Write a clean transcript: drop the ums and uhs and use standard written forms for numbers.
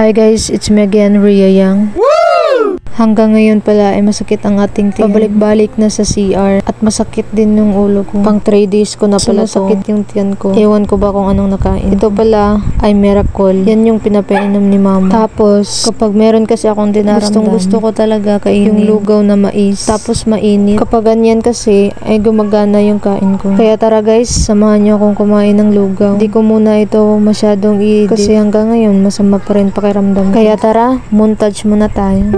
Hi guys, it's me again, Rhea Yang. Hanggang ngayon pala ay masakit ang ating tiyan. Pabalik-balik na sa CR at masakit din yung ulo ko. Pang 3 days ko na pala sakit yung tiyan ko. Ewan ko ba kung anong nakain. Ito pala ay Miracle. Yan yung pinapainom ni mama. Tapos kapag meron kasi akong dinaramdam, gusto ko talaga kainin yung lugaw na mais. Tapos mainit. Kapag ganyan kasi ay gumagana yung kain ko. Kaya tara guys, samahan niyo akong kumain ng lugaw. Hindi ko muna ito masyadong i-edit kasi hanggang ngayon masama pa rin pakiramdam. Kaya tara, montage muna tayo.